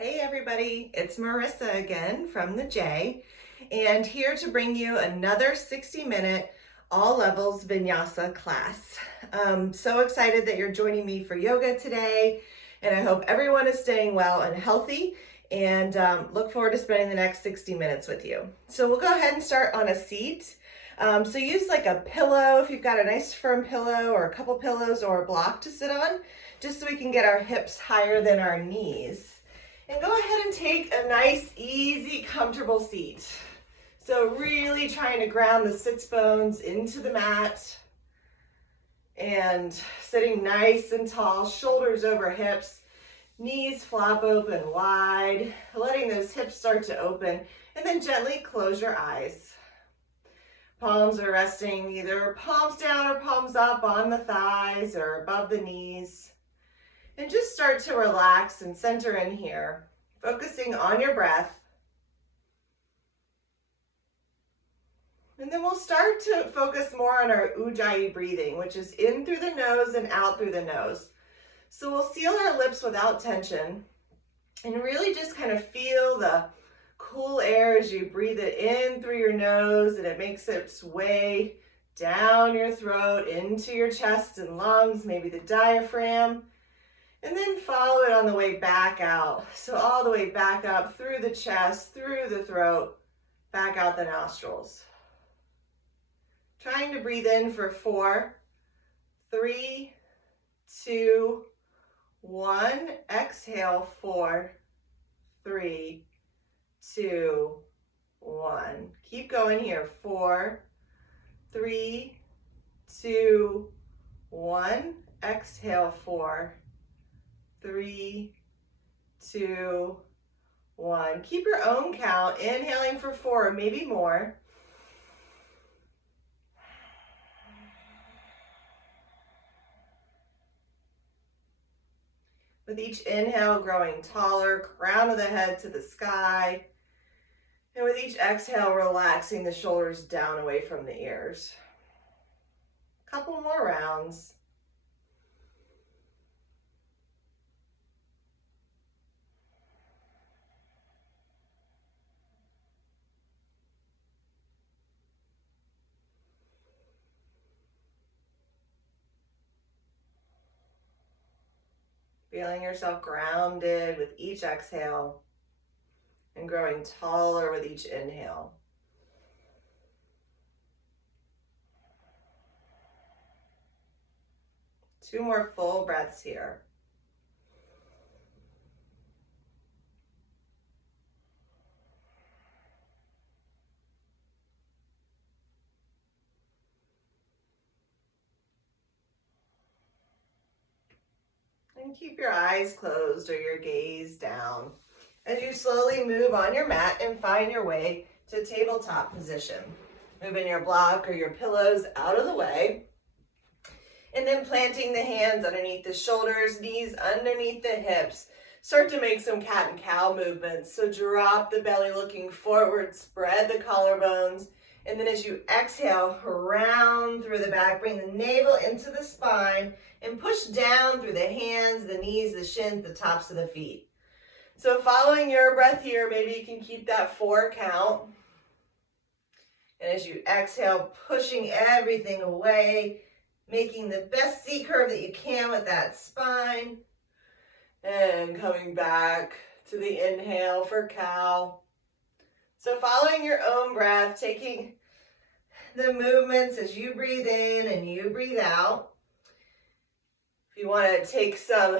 Hey everybody, it's Marissa again from the J, and here to bring you another 60-minute all levels vinyasa class. So excited that you're joining me for yoga today, and I hope everyone is staying well and healthy, and look forward to spending the next 60 minutes with you. So we'll go ahead and start on a seat. So use like a pillow if you've got a nice firm pillow, or a couple pillows, or a block to sit on, just so we can get our hips higher than our knees. And go ahead and take a nice, easy, comfortable seat. So really trying to ground the sits bones into the mat and sitting nice and tall, shoulders over hips, knees flop open wide, letting those hips start to open, and then gently close your eyes. Palms are resting either palms down or palms up on the thighs or above the knees. And just start to relax and center in here, focusing on your breath. And then we'll start to focus more on our ujjayi breathing, which is in through the nose and out through the nose. So we'll seal our lips without tension and really just kind of feel the cool air as you breathe it in through your nose, and it makes its way down your throat into your chest and lungs, maybe the diaphragm. And then follow it on the way back out. So all the way back up through the chest, through the throat, back out the nostrils. Trying to breathe in for 4, 3, 2, 1. Exhale, 4, 3, 2, 1. Keep going here. 4, 3, 2, 1. Exhale, 4, 3, 2, 1. Keep your own count. Inhaling for 4, maybe more. With each inhale, growing taller, crown of the head to the sky. And with each exhale, relaxing the shoulders down away from the ears. Couple more rounds. Feeling yourself grounded with each exhale and growing taller with each inhale. Two more full breaths here. And keep your eyes closed or your gaze down as you slowly move on your mat and find your way to tabletop position. Moving your block or your pillows out of the way. And then planting the hands underneath the shoulders, knees underneath the hips. Start to make some cat and cow movements. So drop the belly looking forward, spread the collarbones. And then as you exhale, round through the back, bring the navel into the spine and push down through the hands, the knees, the shins, the tops of the feet. So following your breath here, maybe you can keep that 4 count. And as you exhale, pushing everything away, making the best C curve that you can with that spine. And coming back to the inhale for cow. So following your own breath, taking the movements as you breathe in and you breathe out. If you want to take some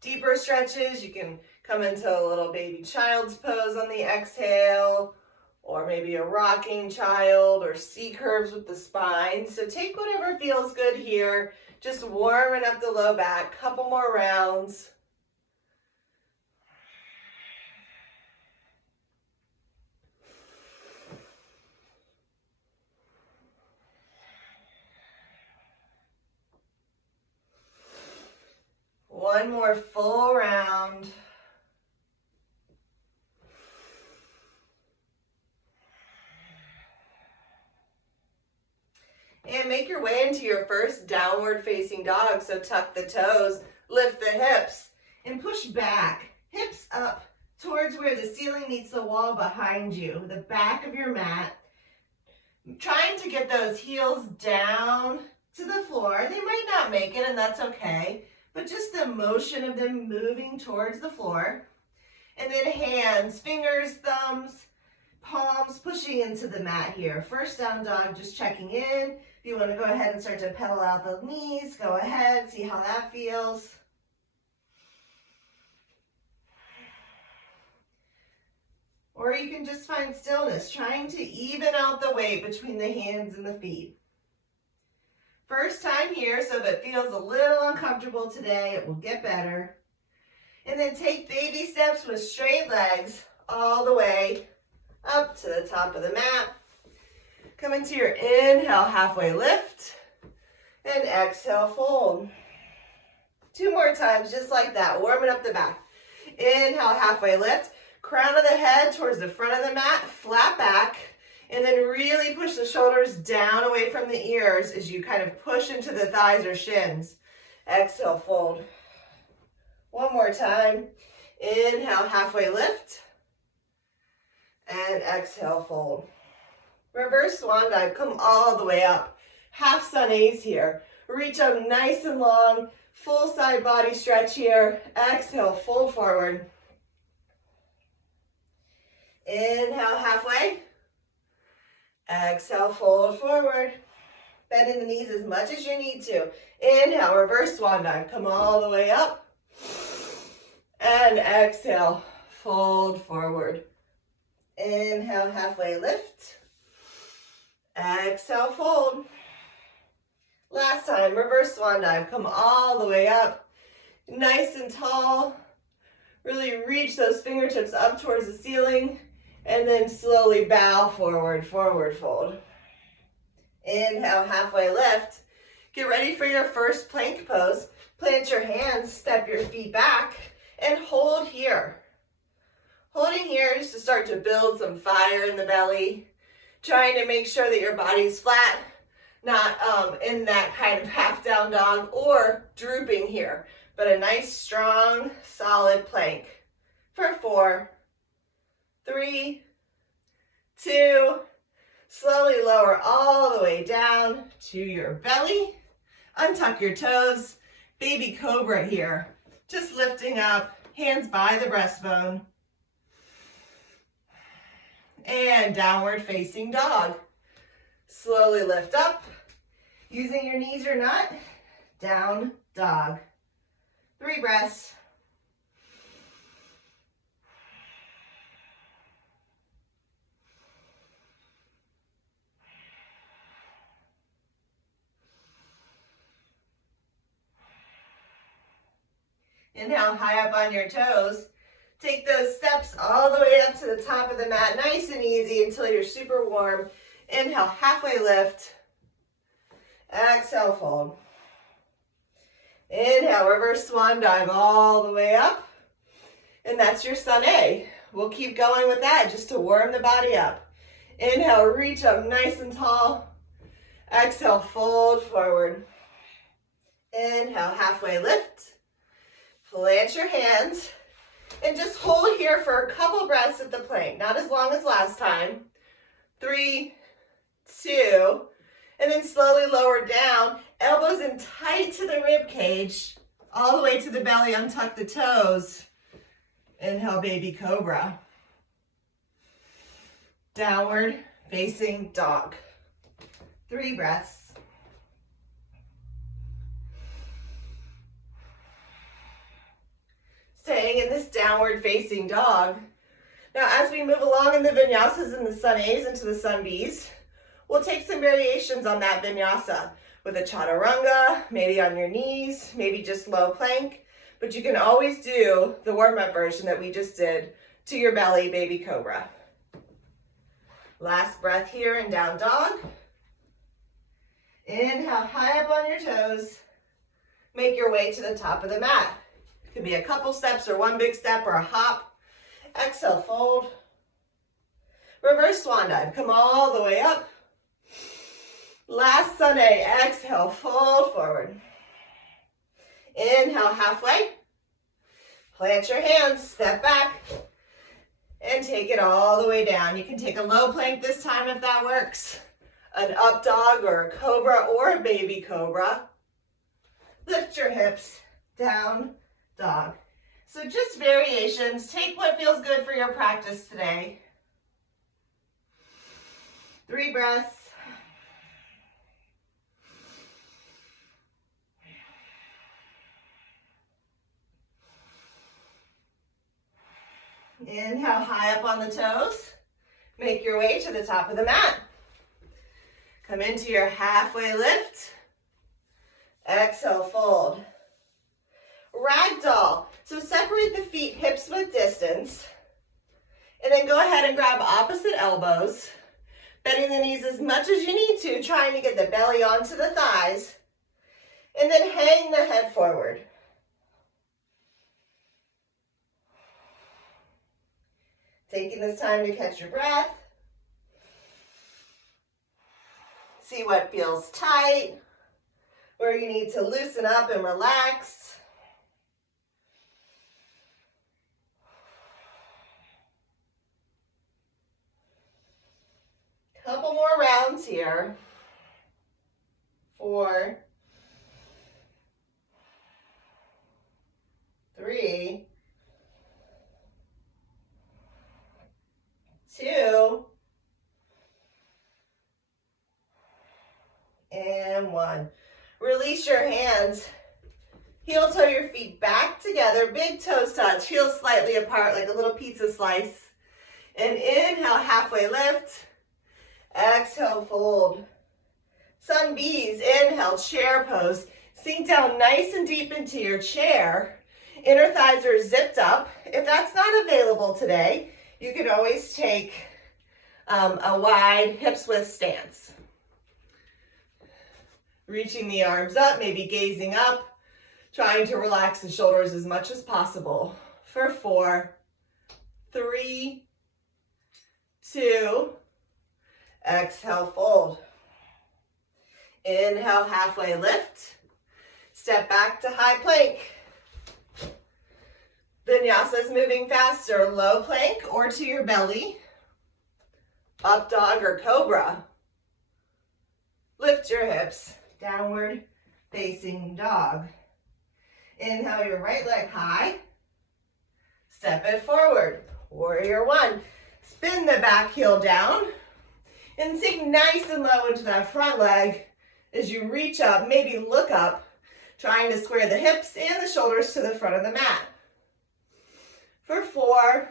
deeper stretches, you can come into a little baby child's pose on the exhale, or maybe a rocking child, or C curves with the spine. So take whatever feels good here. Just warming up the low back. Couple more rounds. One more full round. And make your way into your first downward facing dog. So tuck the toes, lift the hips, and push back hips up towards where the ceiling meets the wall behind you, the back of your mat. Trying to get those heels down to the floor. They might not make it, and that's okay, but just the motion of them moving towards the floor. And then hands, fingers, thumbs, palms pushing into the mat here. First down dog, just checking in. If you want to go ahead and start to pedal out the knees, go ahead, see how that feels. Or you can just find stillness, trying to even out the weight between the hands and the feet. First time here, so if it feels a little uncomfortable today, it will get better. And then take baby steps with straight legs all the way up to the top of the mat. Come into your inhale, halfway lift, and exhale, fold. 2 more times, just like that, warming up the back. Inhale, halfway lift. Crown of the head towards the front of the mat, flat back, and then really push the shoulders down away from the ears as you kind of push into the thighs or shins. Exhale, fold. 1 more time. Inhale, halfway lift, and exhale, fold. Reverse swan dive, come all the way up. Half sun A's here. Reach up nice and long, full side body stretch here. Exhale, fold forward. Inhale, halfway. Exhale, fold forward. Bending the knees as much as you need to. Inhale, reverse swan dive. Come all the way up. And exhale, fold forward. Inhale, halfway lift. Exhale, fold. Last time, reverse swan dive. Come all the way up. Nice and tall. Really reach those fingertips up towards the ceiling. And then slowly bow forward, forward fold. Inhale, halfway lift. Get ready for your first plank pose. Plant your hands, step your feet back, and hold here. Holding here is to start to build some fire in the belly. Trying to make sure that your body's flat, not in that kind of half down dog or drooping here, but a nice, strong, solid plank for 4, 3, 2, slowly lower all the way down to your belly. Untuck your toes, baby cobra here. Just lifting up, hands by the breastbone. And downward facing dog. Slowly lift up, using your knees or not, down dog. 3 breaths. Inhale, high up on your toes. Take those steps all the way up to the top of the mat, nice and easy until you're super warm. Inhale, halfway lift. Exhale, fold. Inhale, reverse swan dive all the way up. And that's your sun A. We'll keep going with that just to warm the body up. Inhale, reach up nice and tall. Exhale, fold forward. Inhale, halfway lift. Plant your hands and just hold here for a couple breaths at the plank, not as long as last time. 3, 2, and then slowly lower down, elbows in tight to the rib cage, all the way to the belly, untuck the toes. Inhale, baby cobra. Downward facing dog. 3 breaths. Staying in this downward facing dog. Now as we move along in the vinyasas and the sun A's into the sun B's, we'll take some variations on that vinyasa with a chaturanga, maybe on your knees, maybe just low plank, but you can always do the warm-up version that we just did to your belly, baby cobra. Last breath here in down dog. Inhale, high up on your toes. Make your way to the top of the mat. It could be a couple steps or 1 big step or a hop. Exhale, fold. Reverse swan dive. Come all the way up. Last sun A. Exhale, fold forward. Inhale, halfway. Plant your hands, step back, and take it all the way down. You can take a low plank this time if that works. An up dog or a cobra or a baby cobra. Lift your hips, down dog. So just variations. Take what feels good for your practice today. 3 breaths. Inhale high up on the toes. Make your way to the top of the mat. Come into your halfway lift. Exhale, fold. Ragdoll. So separate the feet hips width distance. And then go ahead and grab opposite elbows. Bending the knees as much as you need to, trying to get the belly onto the thighs. And then hang the head forward. Taking this time to catch your breath. See what feels tight, where you need to loosen up and relax. Couple more rounds here. 4, 3, 2, and 1. Release your hands. Heel toe your feet back together. Big toes touch. Heels slightly apart like a little pizza slice. And inhale, halfway lift. Exhale, fold. Sun bees. Inhale, chair pose. Sink down nice and deep into your chair. Inner thighs are zipped up. If that's not available today, you can always take a wide hips width stance. Reaching the arms up, maybe gazing up, trying to relax the shoulders as much as possible. For 4, 3, 2, exhale, fold. Inhale, halfway lift. Step back to high plank. Vinyasa is moving faster, low plank or to your belly. Up dog or cobra. Lift your hips, downward facing dog. Inhale your right leg high. Step it forward, warrior 1. Spin the back heel down and sink nice and low into that front leg as you reach up, maybe look up, trying to square the hips and the shoulders to the front of the mat. For 4,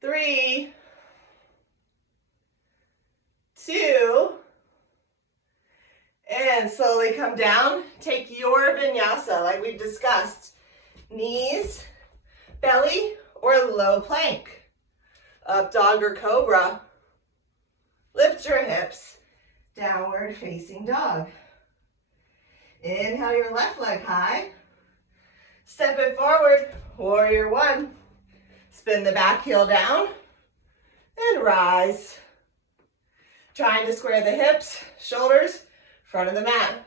3, 2, and slowly come down. Take your vinyasa like we've discussed. Knees, belly, or low plank. Up dog or cobra. Lift your hips, downward facing dog. Inhale your left leg high. Step it forward, warrior 1. Spin the back heel down and rise. Trying to square the hips, shoulders, front of the mat.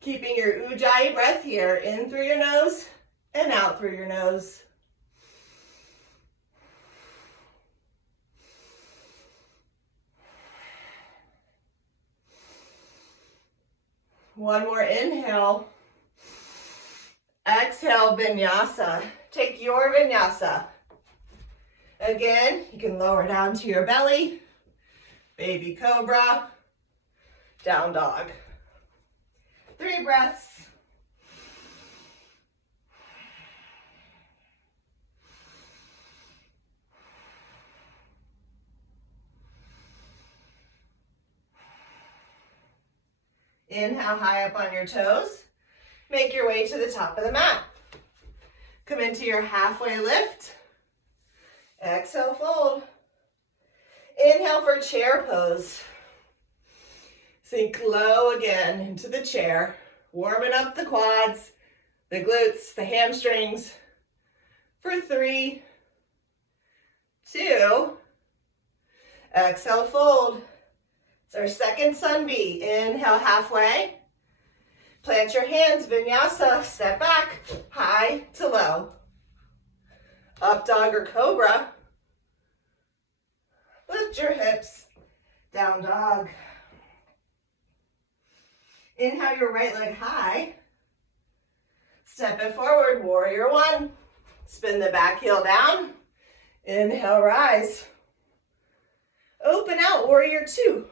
Keeping your Ujjayi breath here, in through your nose and out through your nose. One more inhale. Exhale, vinyasa. Take your vinyasa. Again, you can lower down to your belly. Baby cobra. Down dog. 3 breaths. Inhale high up on your toes. Make your way to the top of the mat. Come into your halfway lift. Exhale, fold. Inhale for chair pose. Sink low again into the chair. Warming up the quads, the glutes, the hamstrings. For 3, 2, exhale, fold. It's our second sun bee. Inhale halfway. Plant your hands, vinyasa, step back, high to low. Up dog or cobra. Lift your hips, down dog. Inhale your right leg high. Step it forward, warrior one. Spin the back heel down. Inhale, rise. Open out, warrior two.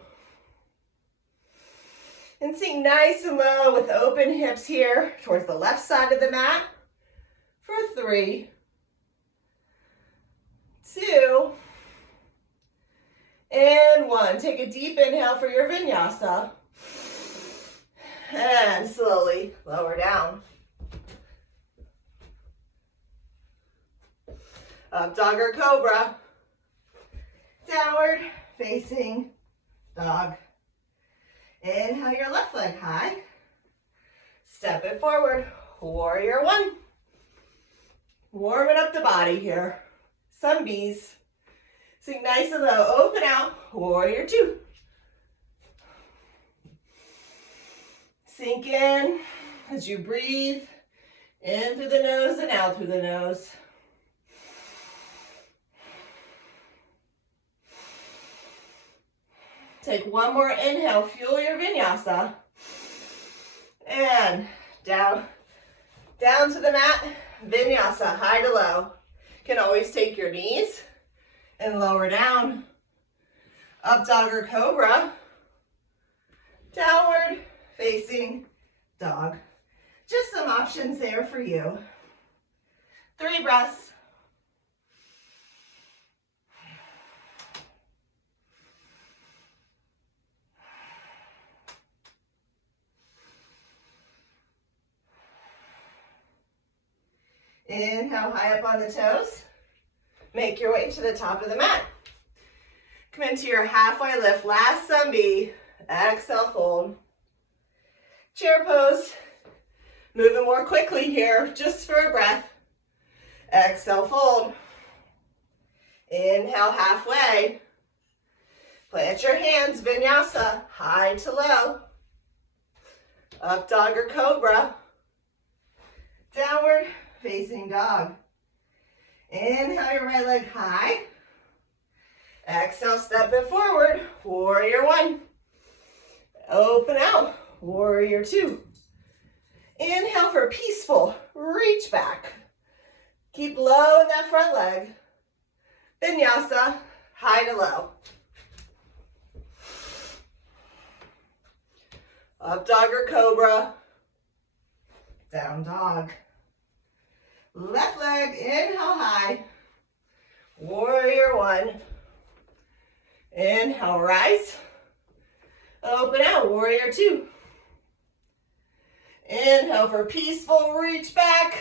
And sink nice and low with open hips here towards the left side of the mat for 3, 2, and 1. Take a deep inhale for your vinyasa. And slowly lower down. Up dog or cobra. Downward facing dog. Inhale your left leg high. Step it forward. Warrior one. Warming up the body here. Sun bees. Sink nice and low. Open out. Warrior two. Sink in as you breathe in through the nose and out through the nose. Take one more inhale, fuel your vinyasa. And down to the mat, vinyasa, high to low. You can always take your knees and lower down. Up dog or cobra. Downward facing dog. Just some options there for you. 3 breaths. Inhale high up on the toes. Make your way to the top of the mat. Come into your halfway lift, last sun bee. Exhale, fold. Chair pose. Moving more quickly here, just for a breath. Exhale, fold. Inhale, halfway. Plant your hands, vinyasa, high to low. Up dog or cobra. Downward facing dog. Inhale your right leg high. Exhale, step it forward. Warrior one. Open out. Warrior two. Inhale for peaceful. Reach back. Keep low in that front leg. Vinyasa, high to low. Up dog or cobra. Down dog. Left leg, inhale high. Warrior one. Inhale, rise. Open out, warrior two. Inhale for peaceful, reach back.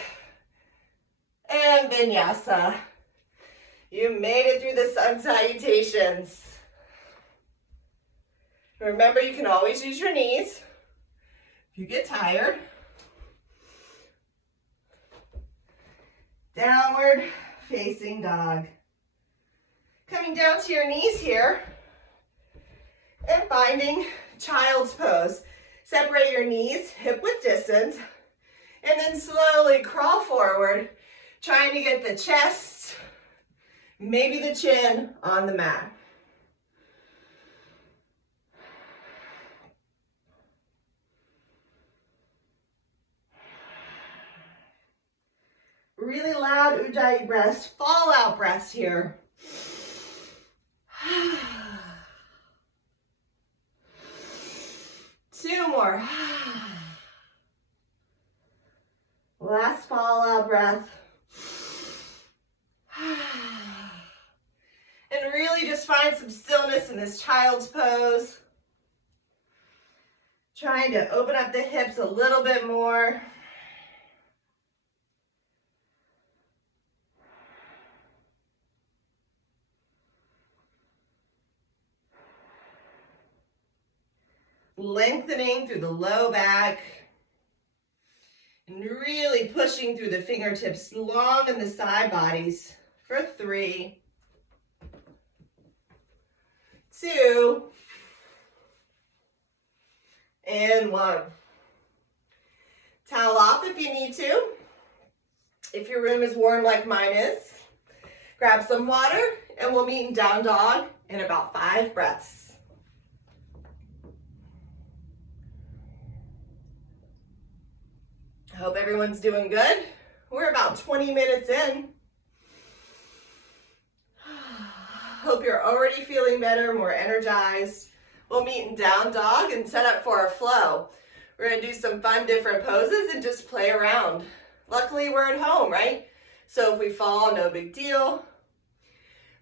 And vinyasa. You made it through the sun salutations. Remember, you can always use your knees if you get tired. Downward facing dog. Coming down to your knees here and finding child's pose. Separate your knees hip width distance and then slowly crawl forward, trying to get the chest, maybe the chin on the mat. Really loud Ujjayi breaths, fall out breaths here. Two more. Last fall out breath. And really just find some stillness in this child's pose. Trying to open up the hips a little bit more. Lengthening through the low back and really pushing through the fingertips long in the side bodies for 3, 2, and 1. Towel off if you need to. If your room is warm like mine is, grab some water and we'll meet in down dog in about 5 breaths. I hope everyone's doing good. We're about 20 minutes in. Hope you're already feeling better, more energized. We'll meet in down dog and set up for our flow. We're gonna do some fun different poses and just play around. Luckily we're at home, right? So if we fall, no big deal.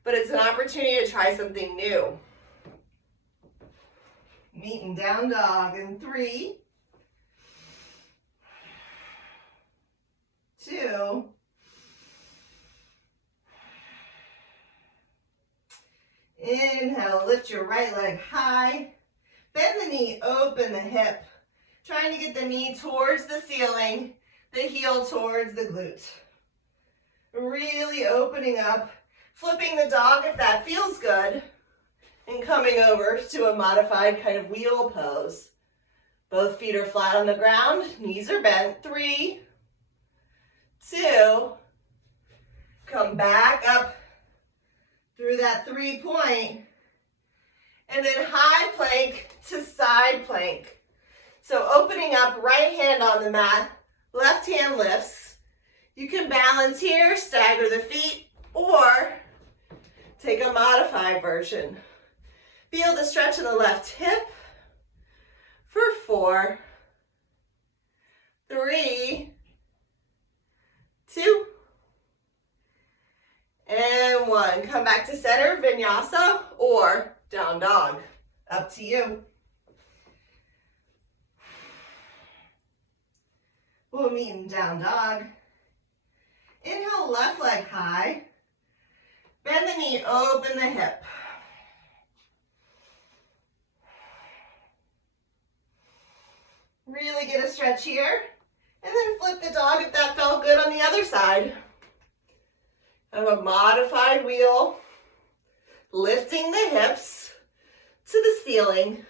But it's an opportunity to try something new. Meet in down dog in 3, 2, inhale, lift your right leg high, bend the knee, open the hip, trying to get the knee towards the ceiling, the heel towards the glute. Really opening up, flipping the dog if that feels good, and coming over to a modified kind of wheel pose. Both feet are flat on the ground, knees are bent. 3, 2, come back up through that 3-point, and then high plank to side plank. So opening up, right hand on the mat, left hand lifts. You can balance here, stagger the feet, or take a modified version. Feel the stretch in the left hip for 4, 3, 2, and 1. Come back to center, vinyasa or down dog. Up to you. We'll meet in down dog. Inhale, left leg high. Bend the knee, open the hip. Really get a stretch here. And then flip the dog if that felt good on the other side. Have a modified wheel. Lifting the hips to the ceiling.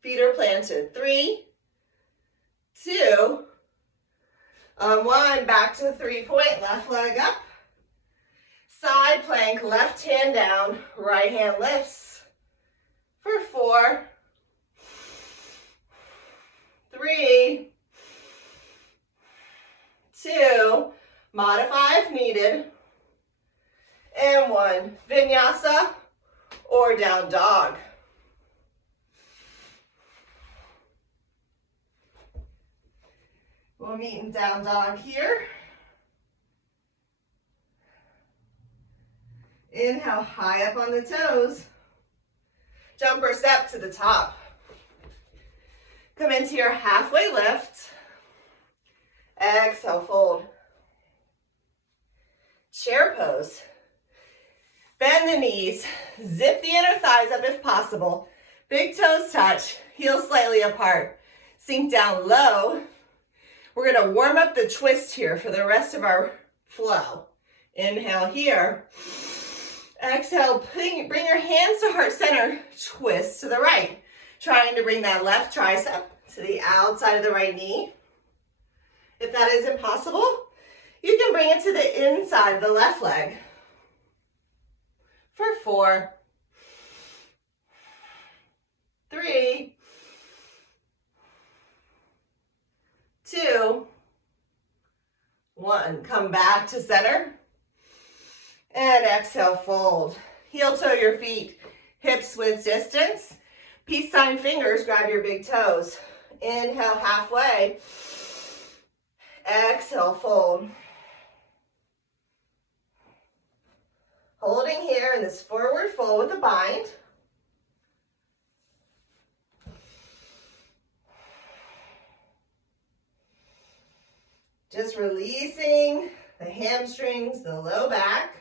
Feet are planted. 3, 2, 1. Back to the 3-point. Left leg up. Side plank. Left hand down. Right hand lifts. For 4, 3, 2. Modify if needed. And 1. Vinyasa or down dog. We'll meet in down dog here. Inhale, high up on the toes. Jumper step to the top. Come into your halfway lift. Exhale, fold. Chair pose. Bend the knees. Zip the inner thighs up if possible. Big toes touch. Heels slightly apart. Sink down low. We're going to warm up the twist here for the rest of our flow. Inhale here. Exhale, bring your hands to heart center. Twist to the right. Trying to bring that left tricep to the outside of the right knee. If that is impossible, you can bring it to the inside of the left leg. For 4, 3, 2, 1. Come back to center. And exhale, fold. Heel toe your feet, hips width distance. Peace sign fingers, grab your big toes. Inhale, halfway. Exhale, fold. Holding here in this forward fold with a bind. Just releasing the hamstrings, the low back.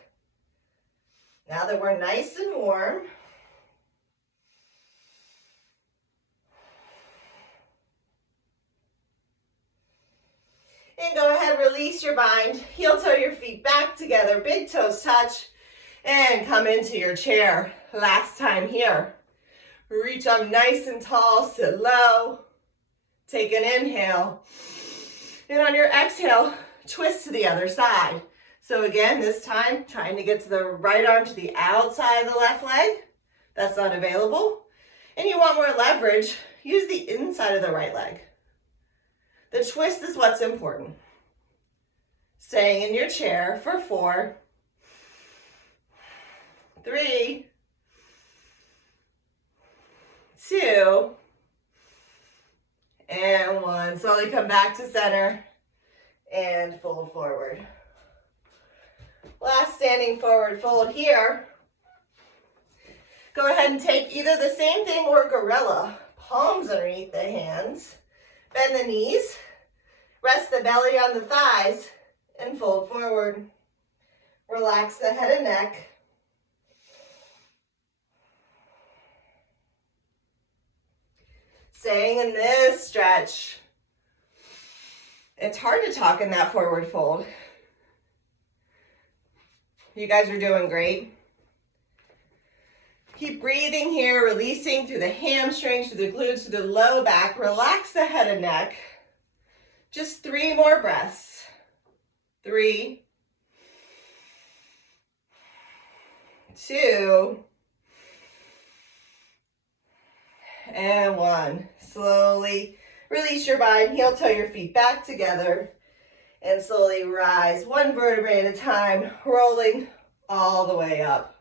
Now that we're nice and warm, and go ahead, release your bind. Heel toe your feet back together, big toes touch, and come into your chair. Last time here. Reach up nice and tall, sit low. Take an inhale. And on your exhale, twist to the other side. So again, this time, trying to get to the right arm to the outside of the left leg. That's not available. And you want more leverage, use the inside of the right leg. The twist is what's important. Staying in your chair for 4, 3, 2, and 1. Slowly come back to center and fold forward. Last standing forward fold here. Go ahead and take either the same thing or gorilla. Palms underneath the hands. Bend the knees. Rest the belly on the thighs and fold forward. Relax the head and neck. Staying in this stretch. It's hard to talk in that forward fold. You guys are doing great. Keep breathing here, releasing through the hamstrings, through the glutes, through the low back. Relax the head and neck. Just 3 more breaths. 3, 2, and 1. Slowly release your bind, heel toe your feet back together, and slowly rise 1 vertebrae at a time, rolling all the way up.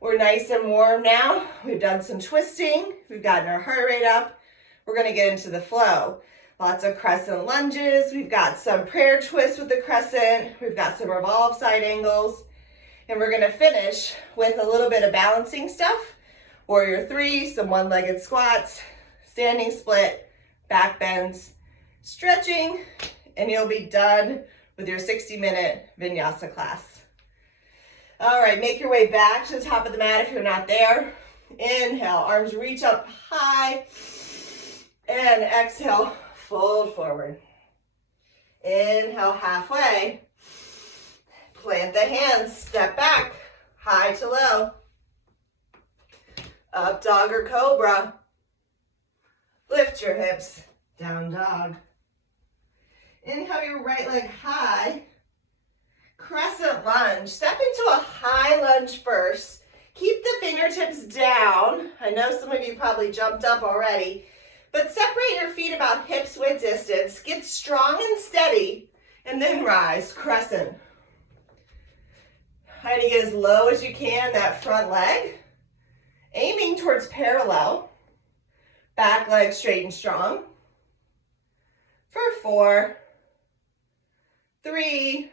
We're nice and warm now. We've done some twisting. We've gotten our heart rate up. We're going to get into the flow. Lots of crescent lunges. We've got some prayer twists with the crescent. We've got some revolve side angles. And we're going to finish with a little bit of balancing stuff. Warrior 3, some one-legged squats, standing split, back bends, stretching, and you'll be done with your 60-minute vinyasa class. All right, make your way back to the top of the mat if you're not there. Inhale, arms reach up high, and exhale, fold forward. Inhale, halfway. Plant the hands, step back, high to low. Up dog or cobra. Lift your hips, down dog. Inhale your right leg high. Crescent lunge. Step into a high lunge first. Keep the fingertips down. I know some of you probably jumped up already, but separate your feet about hips width distance. Get strong and steady, and then rise, crescent. Try to get as low as you can, that front leg. Aiming towards parallel. Back leg straight and strong. For 4, 3,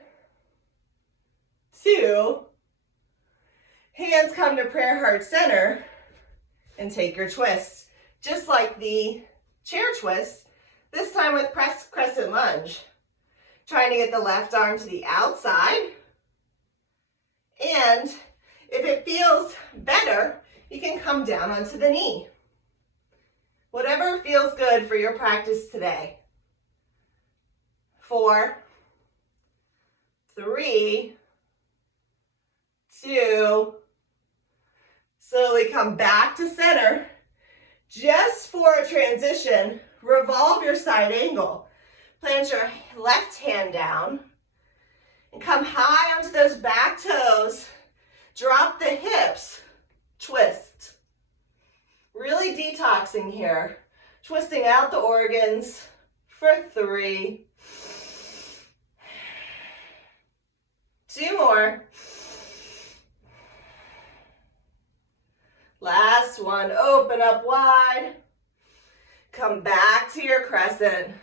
2. Hands come to prayer heart center and take your twist. Just like the chair twist, this time with crescent lunge. Trying to get the left arm to the outside. And if it feels better, you can come down onto the knee. Whatever feels good for your practice today. 4, 3, 2. Slowly come back to center. Just for a transition, revolve your side angle. Plant your left hand down and come high onto those back toes. Drop the hips, twist. Really detoxing here. Twisting out the organs for 3. 2 more. Last one, open up wide. Come back to your crescent.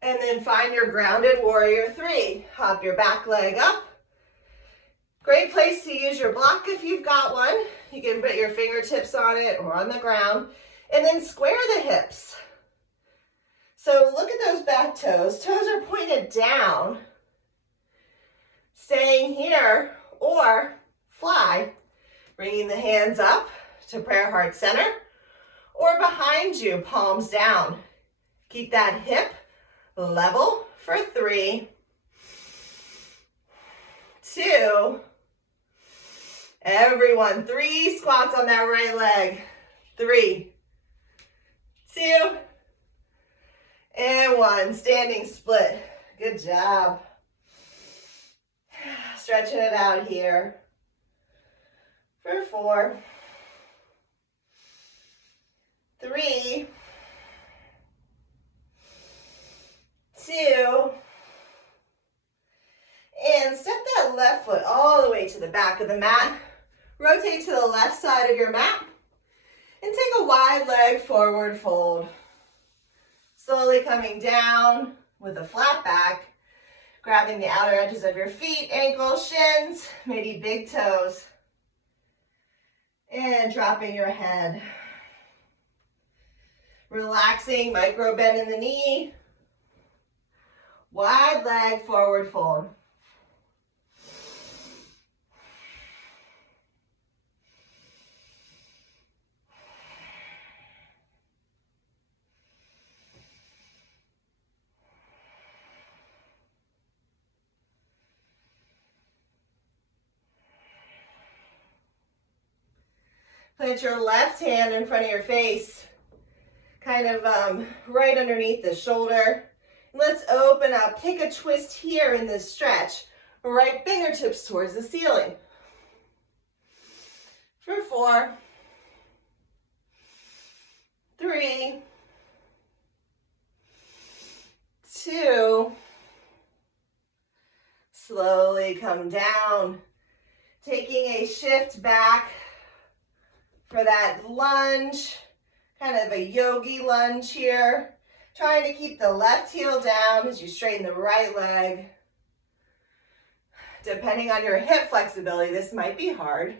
And then find your grounded warrior 3. Hop your back leg up. Great place to use your block if you've got one. You can put your fingertips on it or on the ground. And then square the hips. So look at those back toes. Toes are pointed down. Staying here or fly. Bringing the hands up to prayer heart center or behind you, palms down. Keep that hip level for 3, 2, everyone, 3 squats on that right leg. 3, 2, And one, standing split. Good job. Stretching it out here for 4, 3, 2, and step that left foot all the way to the back of the mat. Rotate to the left side of your mat and take a wide leg forward fold. Slowly coming down with a flat back, grabbing the outer edges of your feet, ankles, shins, maybe big toes, and dropping your head. Relaxing, micro bend in the knee, wide leg forward fold. Plant your left hand in front of your face, kind of right underneath the shoulder. Let's open up, take a twist here in this stretch. Right fingertips towards the ceiling. For 4, 3, 2, slowly come down, taking a shift back for that lunge, kind of a yogi lunge here. Trying to keep the left heel down as you straighten the right leg. Depending on your hip flexibility, this might be hard.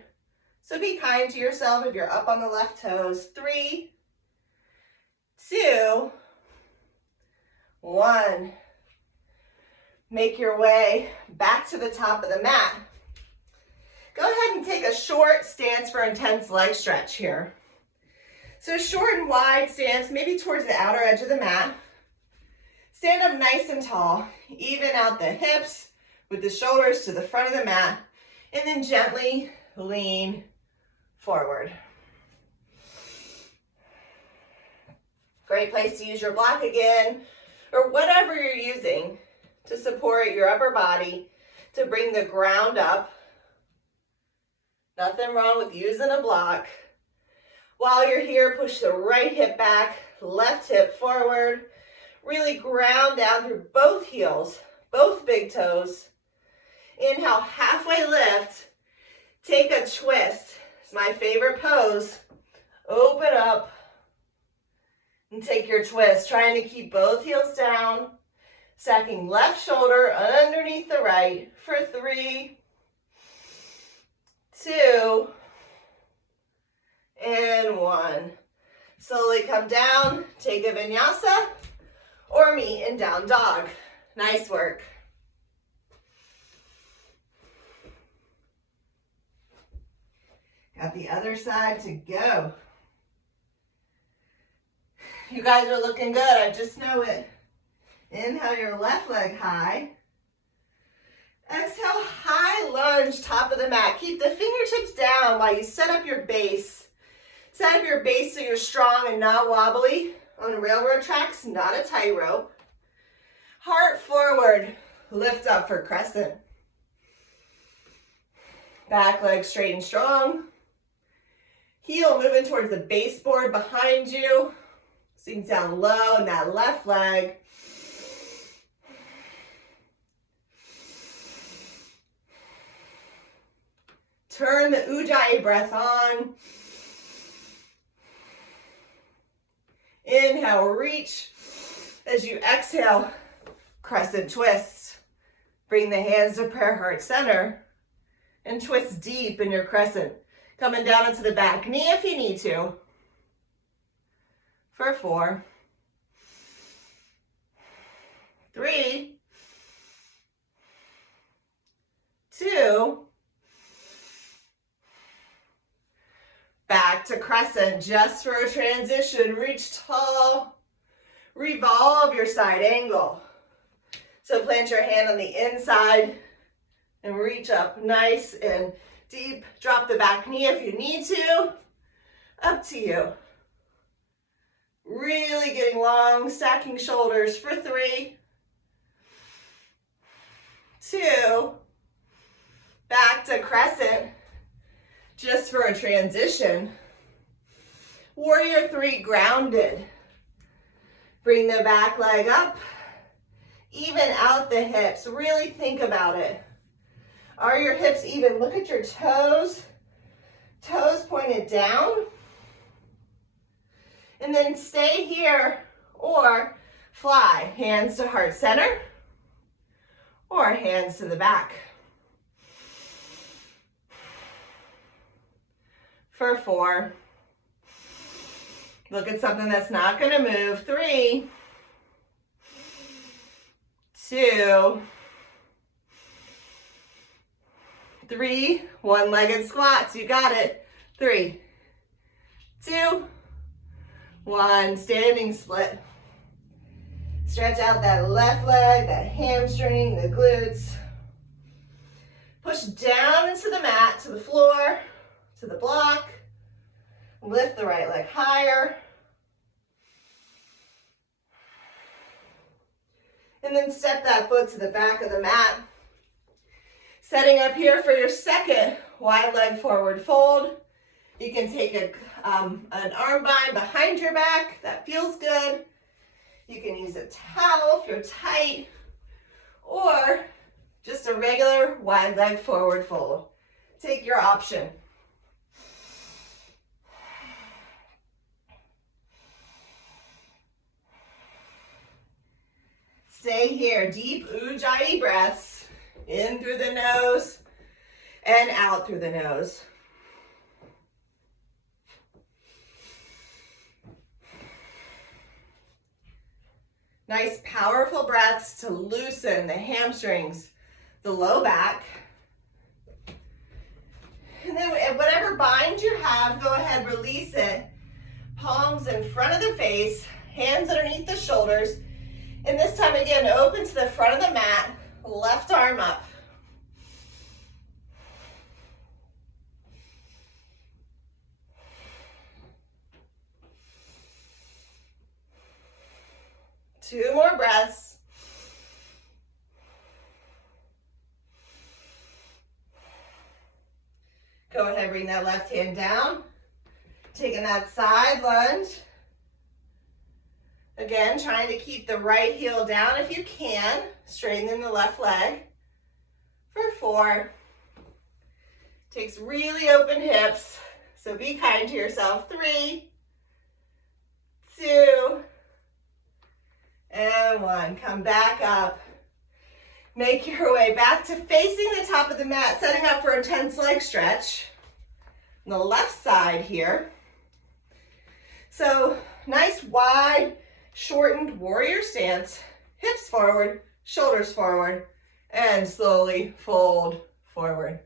So be kind to yourself if you're up on the left toes. 3, 2, 1. Make your way back to the top of the mat. Go ahead and take a short stance for intense leg stretch here. So short and wide stance, maybe towards the outer edge of the mat. Stand up nice and tall. Even out the hips with the shoulders to the front of the mat. And then gently lean forward. Great place to use your block again, or whatever you're using to support your upper body, to bring the ground up. Nothing wrong with using a block. While you're here, push the right hip back, left hip forward. Really ground down through both heels, both big toes. Inhale, halfway lift. Take a twist. It's my favorite pose. Open up and take your twist. Trying to keep both heels down. Stacking left shoulder underneath the right for 3, 2, and 1. Slowly come down, take a vinyasa or meet in down dog. Nice work. Got the other side to go. You guys are looking good, I just know it. Inhale your left leg high. Exhale, high lunge, top of the mat. Keep the fingertips down while you set up your base. Set up your base so you're strong and not wobbly. On railroad tracks, not a tightrope. Heart forward, lift up for crescent. Back leg straight and strong. Heel moving towards the baseboard behind you. Sink down low in that left leg. Turn the Ujjayi breath on. Inhale, reach. As you exhale, crescent twist. Bring the hands to prayer heart center and twist deep in your crescent. Coming down into the back knee if you need to. For 4, 3, 2, back to crescent just for a transition. Reach tall, revolve your side angle. So plant your hand on the inside and reach up nice and deep. Drop the back knee if you need to. Up to you. Really getting long, stacking shoulders for 3, 2, back to crescent, just for a transition. Warrior 3, grounded. Bring the back leg up, even out the hips. Really think about it. Are your hips even? Look at your toes. Toes pointed down. And then stay here or fly. Hands to heart center or hands to the back. For 4. Look at something that's not going to move. 3, 2, 3, one-legged squats. You got it. 3, 2, 1. Standing split. Stretch out that left leg, that hamstring, the glutes. Push down into the mat, to the floor, to the block. Lift the right leg higher. And then step that foot to the back of the mat. Setting up here for your second wide leg forward fold. You can take an arm bind behind your back. That feels good. You can use a towel if you're tight, or just a regular wide leg forward fold. Take your option. Stay here, deep Ujjayi breaths, in through the nose and out through the nose. Nice, powerful breaths to loosen the hamstrings, the low back. And then whatever bind you have, go ahead, release it. Palms in front of the face, hands underneath the shoulders. And this time again, open to the front of the mat, left arm up. Two more breaths. Go ahead, bring that left hand down. Taking that side lunge. Again, trying to keep the right heel down if you can. Straighten the left leg. For 4. Takes really open hips, so be kind to yourself. 3, 2, and 1. Come back up. Make your way back to facing the top of the mat, setting up for a tense leg stretch. On the left side here. So nice wide, shortened warrior stance, hips forward, shoulders forward, and slowly fold forward.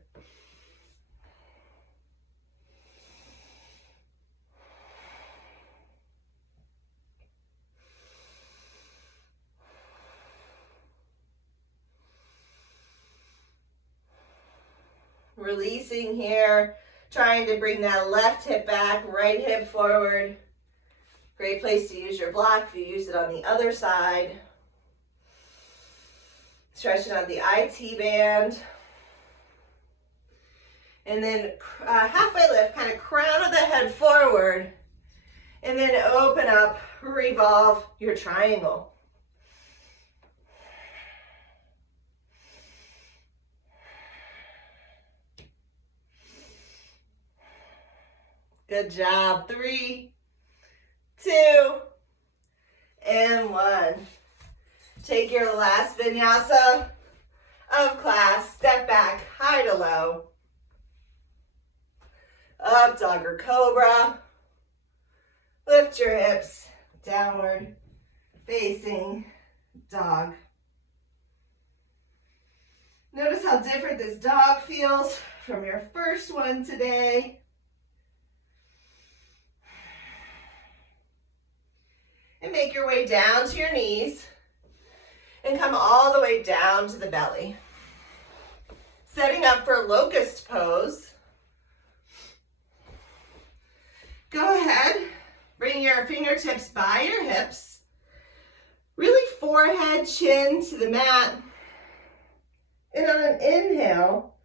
Releasing here, trying to bring that left hip back, right hip forward. Great place to use your block if you use it on the other side. Stretching out the IT band. And then halfway lift, kind of crown of the head forward. And then open up, revolve your triangle. Good job. 3, 2, and 1. Take your last vinyasa of class. Step back, high to low. Up, dog or cobra. Lift your hips, downward facing dog. Notice how different this dog feels from your first one today. And make your way down to your knees and come all the way down to the belly. Setting up for locust pose. Go ahead, Bring your fingertips by your hips. Really forehead, chin to the mat. And on an inhale,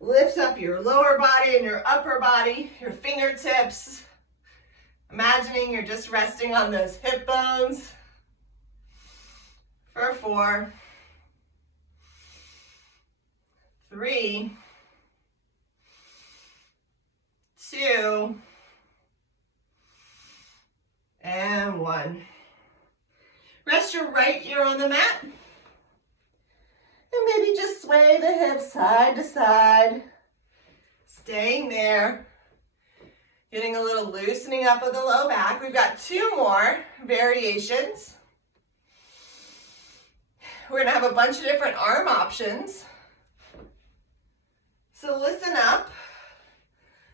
lift up your lower body and your upper body, your fingertips. Imagining you're just resting on those hip bones. For 4, 3, 2, and 1. Rest your right ear on the mat. And maybe just sway the hips side to side. Staying there. Getting a little loosening up of the low back. We've got 2 more variations. We're going to have a bunch of different arm options. So listen up.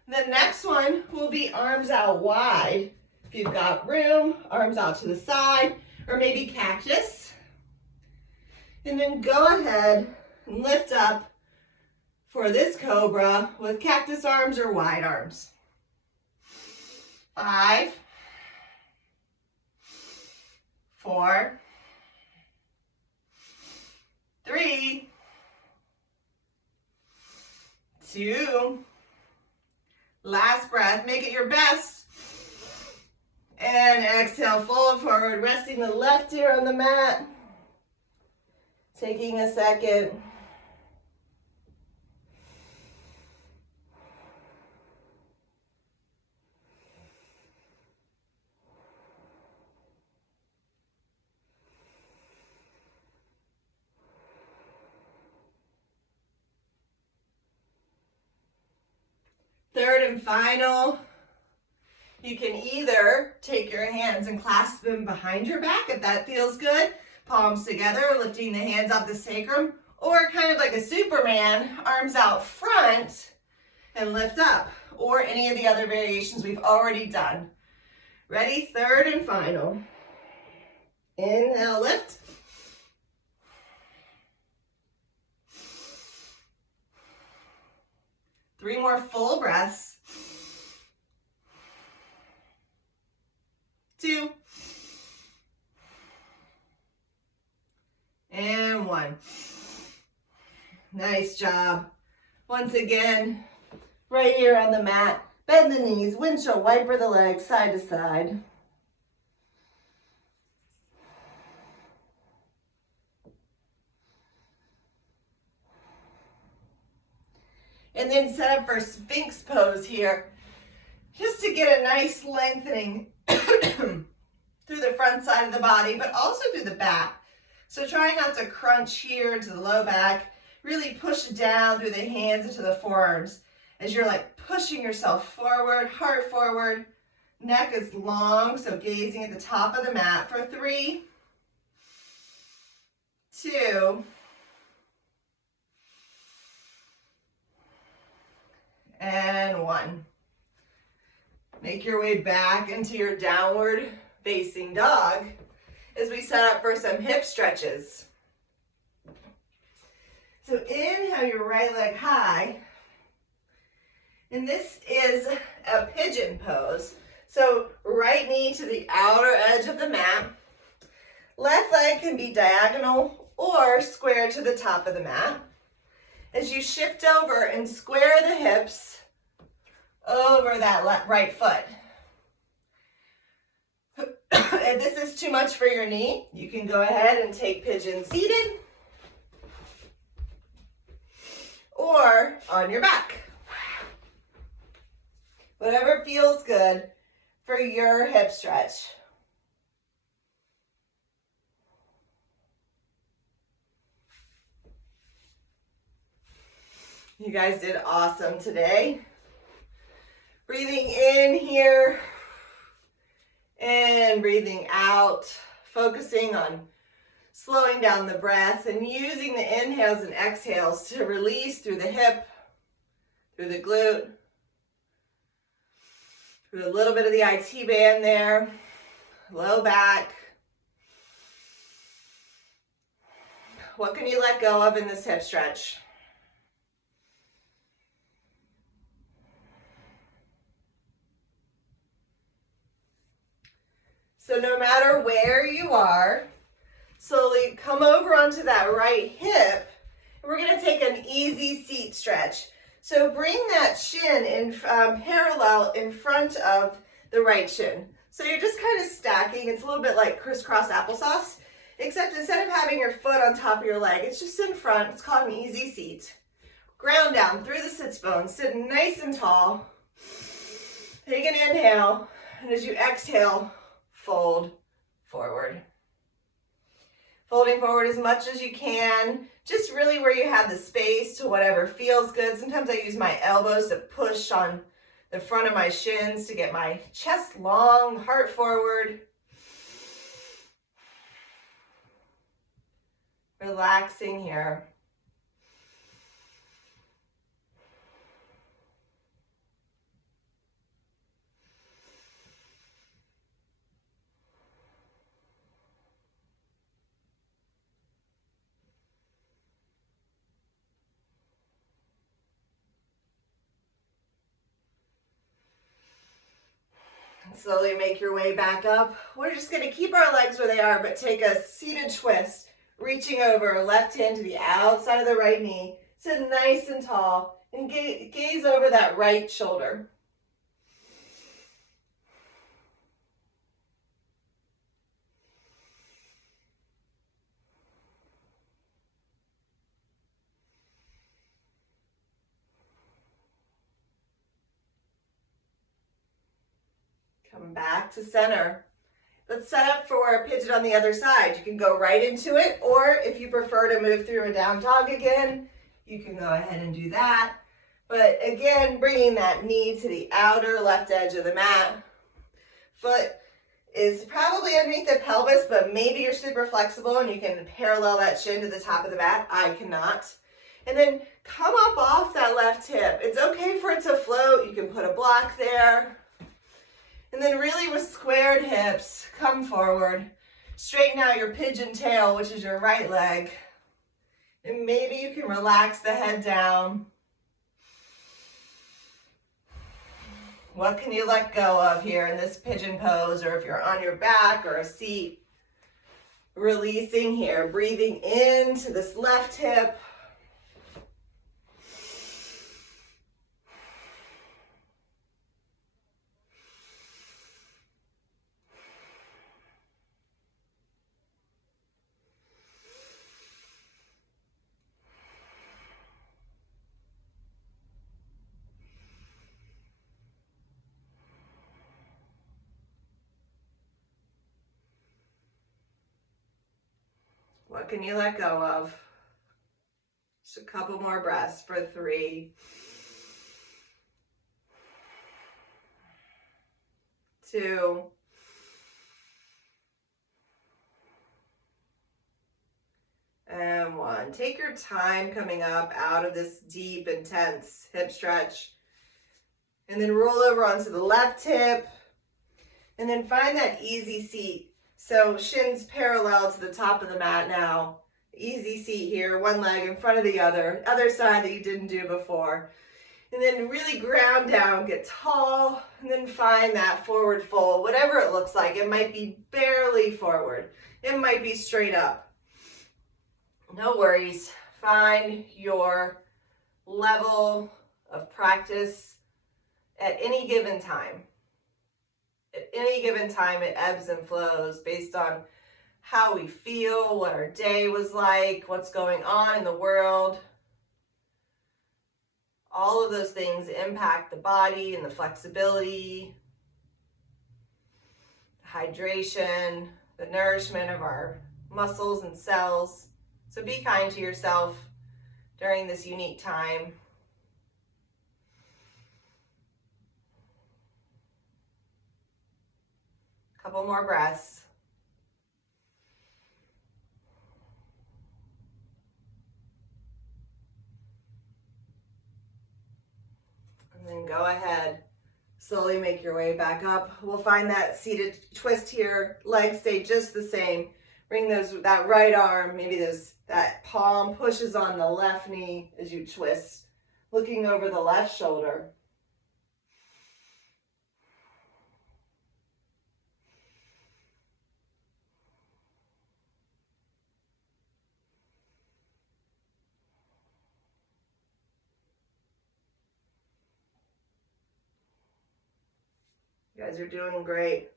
The next one will be arms out wide. If you've got room, arms out to the side, or maybe cactus. And then go ahead and lift up for this cobra with cactus arms or wide arms. 5, 4, 3, 2, last breath, make it your best. And exhale, fold forward, resting the left ear on the mat. Taking a second. Third and final, you can either take your hands and clasp them behind your back if that feels good, palms together, lifting the hands off the sacrum, or kind of like a Superman, arms out front and lift up, or any of the other variations we've already done. Ready? Third and final. Inhale, lift. Three more full breaths. 2. And 1. Nice job. Once again, right here on the mat, bend the knees, windshield wiper the legs side to side. And then set up for Sphinx pose here, just to get a nice lengthening through the front side of the body, but also through the back. So try not to crunch here into the low back, really push down through the hands into the forearms as you're like pushing yourself forward, heart forward, neck is long, so gazing at the top of the mat for 3, 2, and 1. Make your way back into your downward facing dog as we set up for some hip stretches. So inhale your right leg high. And this is a pigeon pose. So right knee to the outer edge of the mat. Left leg can be diagonal or square to the top of the mat. As you shift over and square the hips over that right foot. If this is too much for your knee, you can go ahead and take pigeon seated or on your back. Whatever feels good for your hip stretch. You guys did awesome today. Breathing in here and breathing out, focusing on slowing down the breath and using the inhales and exhales to release through the hip, through the glute, through a little bit of the IT band there, low back. What can you let go of in this hip stretch? So no matter where you are, slowly come over onto that right hip. We're going to take an easy seat stretch. So bring that shin in parallel in front of the right shin. So you're just kind of stacking. It's a little bit like crisscross applesauce, except instead of having your foot on top of your leg, it's just in front. It's called an easy seat. Ground down through the sits bones. Sit nice and tall. Take an inhale, and as you exhale, fold forward. Folding forward as much as you can, just really where you have the space to whatever feels good. Sometimes I use my elbows to push on the front of my shins to get my chest long, heart forward. Relaxing here. Slowly make your way back up. We're just going to keep our legs where they are, but take a seated twist, reaching over, left hand to the outside of the right knee. Sit nice and tall and gaze over that right shoulder. Come back to center. Let's set up for a pigeon on the other side. You can go right into it, or if you prefer to move through a down dog again, you can go ahead and do that. But again, bringing that knee to the outer left edge of the mat. Foot is probably underneath the pelvis, but maybe you're super flexible and you can parallel that shin to the top of the mat. I cannot. And then come up off that left hip. It's okay for it to float. You can put a block there. And then really with squared hips, come forward. Straighten out your pigeon tail, which is your right leg. And maybe you can relax the head down. What can you let go of here in this pigeon pose, or if you're on your back or a seat? Releasing here, breathing into this left hip. What can you let go of? Just a couple more breaths for 3, 2, and 1. Take your time coming up out of this deep, intense hip stretch. And then roll over onto the left hip. And then find that easy seat. So shins parallel to the top of the mat now. Easy seat here, one leg in front of the other side that you didn't do before. And then really ground down, get tall, and then find that forward fold, whatever it looks like. It might be barely forward. It might be straight up. No worries. Find your level of practice at any given time. At any given time, it ebbs and flows based on how we feel, what our day was like, what's going on in the world. All of those things impact the body and the flexibility, the hydration, the nourishment of our muscles and cells. So be kind to yourself during this unique time. Couple more breaths. And then go ahead, slowly make your way back up. We'll find that seated twist here. Legs stay just the same. Bring that right arm, maybe that palm pushes on the left knee as you twist, looking over the left shoulder. You guys are doing great.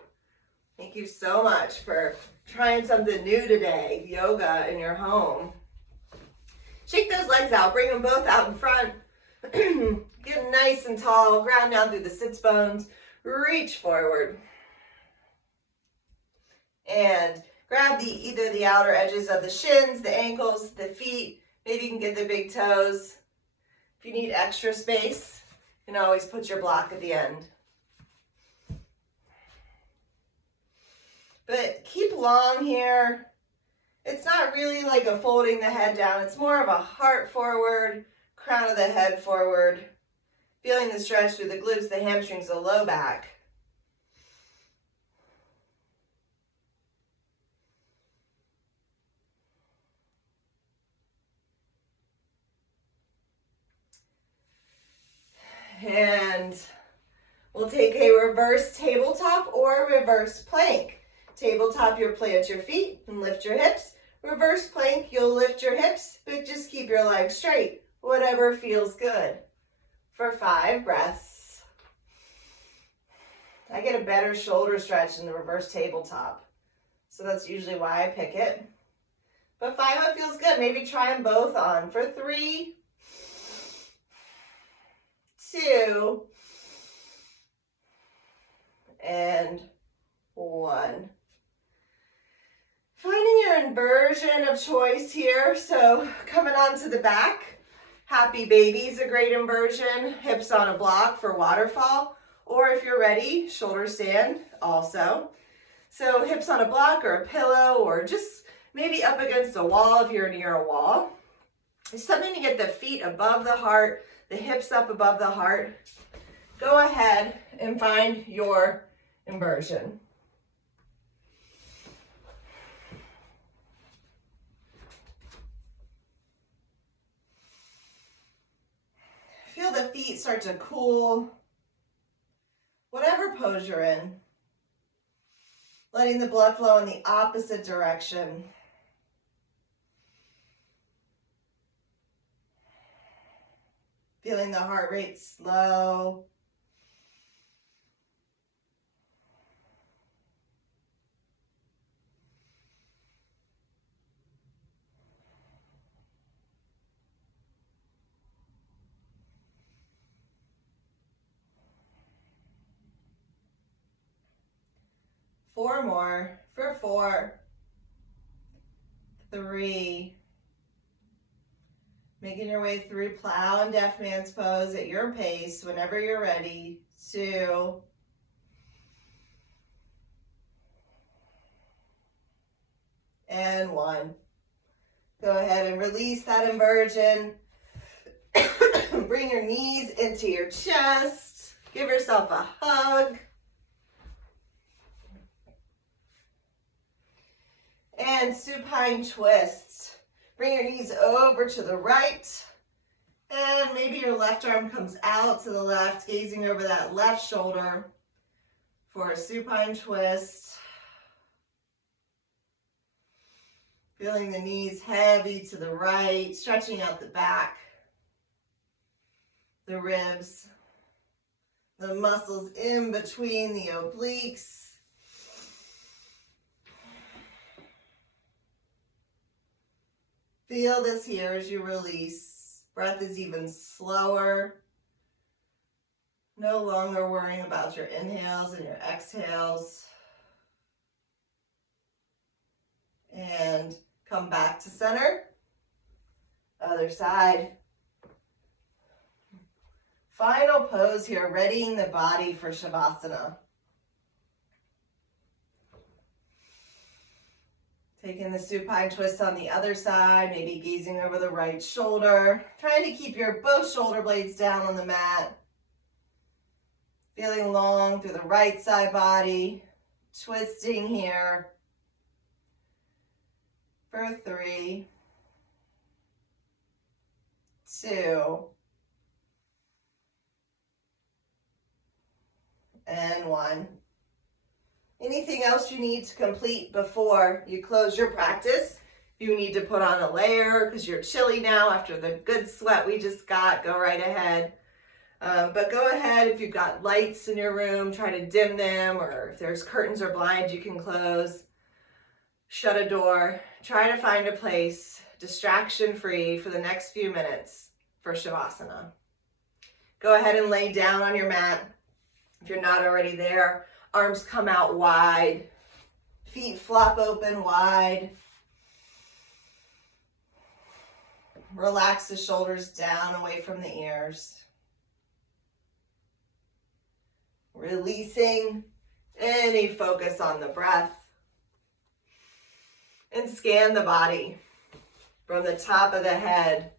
Thank you so much for trying something new today, yoga in your home. Shake those legs out, bring them both out in front. Get nice and tall, ground down through the sits bones, reach forward. And grab either the outer edges of the shins, the ankles, the feet. Maybe you can get the big toes. If you need extra space, you can always put your block at the end. But keep long here. It's not really like a folding the head down. It's more of a heart forward, crown of the head forward. Feeling the stretch through the glutes, the hamstrings, the low back. And we'll take a reverse tabletop or reverse plank. Tabletop, you'll plant your feet and lift your hips. Reverse plank, you'll lift your hips, but just keep your legs straight. Whatever feels good. For 5 breaths. I get a better shoulder stretch in the reverse tabletop. So that's usually why I pick it. But 5, it feels good. Maybe try them both on. For 3, 2, and 1. Finding your inversion of choice here. So coming onto the back, happy baby is a great inversion. Hips on a block for waterfall. Or if you're ready, shoulder stand also. So hips on a block or a pillow or just maybe up against a wall if you're near a wall. It's something to get the feet above the heart, the hips up above the heart. Go ahead and find your inversion. Feel the feet start to cool. Whatever pose you're in. Letting the blood flow in the opposite direction. Feeling the heart rate slow. Four more for 4, 3. Making your way through plow and deaf man's pose at your pace whenever you're ready. 2. And 1. Go ahead and release that inversion. Bring your knees into your chest. Give yourself a hug. And supine twist. Bring your knees over to the right. And maybe your left arm comes out to the left, gazing over that left shoulder for a supine twist. Feeling the knees heavy to the right, stretching out the back, the ribs, the muscles in between the obliques. Feel this here as you release. Breath is even slower. No longer worrying about your inhales and your exhales. And come back to center. Other side. Final pose here, readying the body for Shavasana. Taking the supine twist on the other side, maybe gazing over the right shoulder. Trying to keep your both shoulder blades down on the mat. Feeling long through the right side body. Twisting here. For 3, 2, and 1. Anything else you need to complete before you close your practice? You need to put on a layer because you're chilly now after the good sweat we just got. Go right ahead. But go ahead, if you've got lights in your room, try to dim them, or if there's curtains or blinds you can close, shut a door. Try to find a place distraction-free for the next few minutes for Shavasana. Go ahead and lay down on your mat. If you're not already there, arms come out wide, feet flop open wide. Relax the shoulders down away from the ears. Releasing any focus on the breath. And scan the body from the top of the head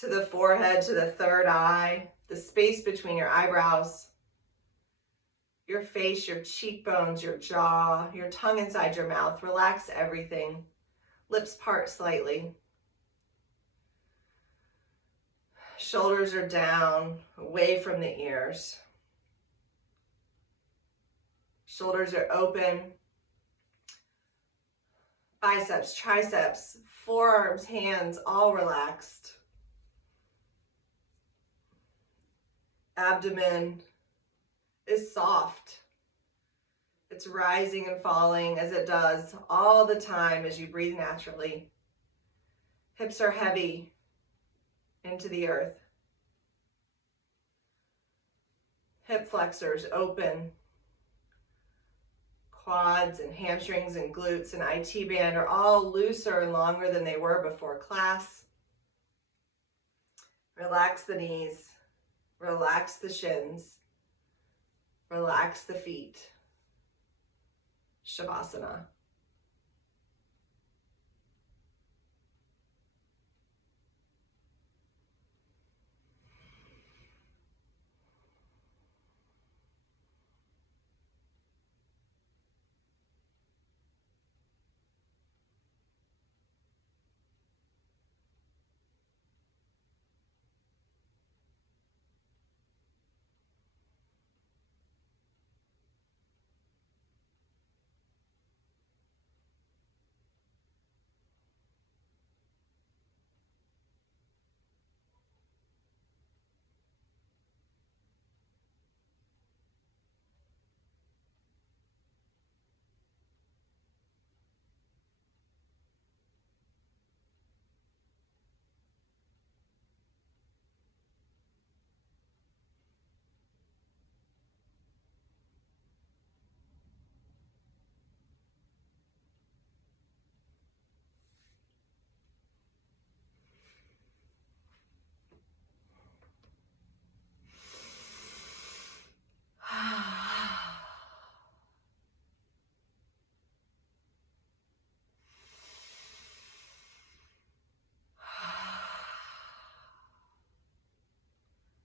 to the forehead, to the third eye, the space between your eyebrows, your face, your cheekbones, your jaw, your tongue inside your mouth. Relax everything. Lips part slightly. Shoulders are down, away from the ears. Shoulders are open. Biceps, triceps, forearms, hands, all relaxed. Abdomen is soft. It's rising and falling as it does all the time as you breathe naturally. Hips are heavy into the earth. Hip flexors open. Quads and hamstrings and glutes and IT band are all looser and longer than they were before class. Relax the knees. Relax the shins. Relax the feet. Shavasana.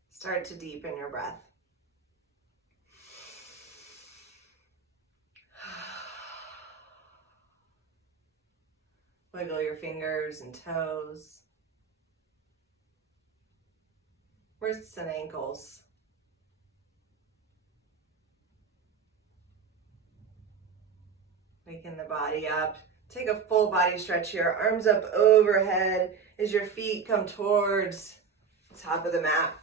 Start to deepen your breath. Wiggle your fingers and toes, wrists and ankles. Waking the body up. Take a full body stretch here. Arms up overhead as your feet come towards the top of the mat.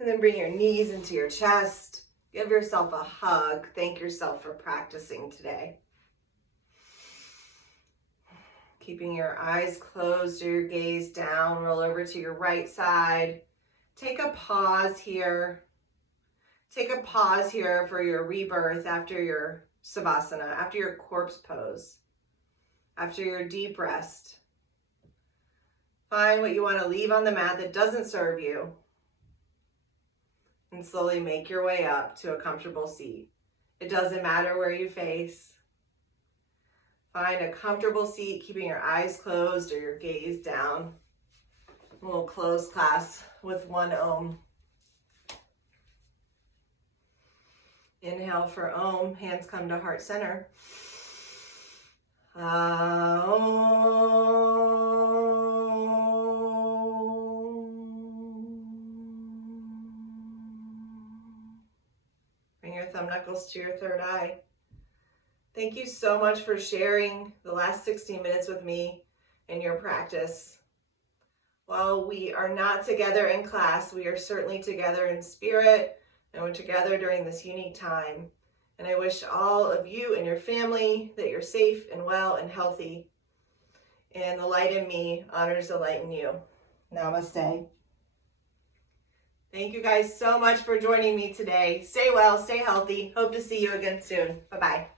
And then bring your knees into your chest. Give yourself a hug. Thank yourself for practicing today. Keeping your eyes closed or your gaze down. Roll over to your right side. Take a pause here. Take a pause here for your rebirth after your Savasana, after your corpse pose, after your deep rest. Find what you want to leave on the mat that doesn't serve you. And slowly make your way up to a comfortable seat. It doesn't matter where you face. Find a comfortable seat, keeping your eyes closed or your gaze down. We'll close class with one Om. Inhale for Om, hands come to heart center. Bring your thumb knuckles to your third eye. Thank you so much for sharing the last 60 minutes with me in your practice. While we are not together in class, we are certainly together in spirit, and we're together during this unique time. And I wish all of you and your family that you're safe and well and healthy. And the light in me honors the light in you. Namaste. Thank you guys so much for joining me today. Stay well, stay healthy. Hope to see you again soon. Bye-bye.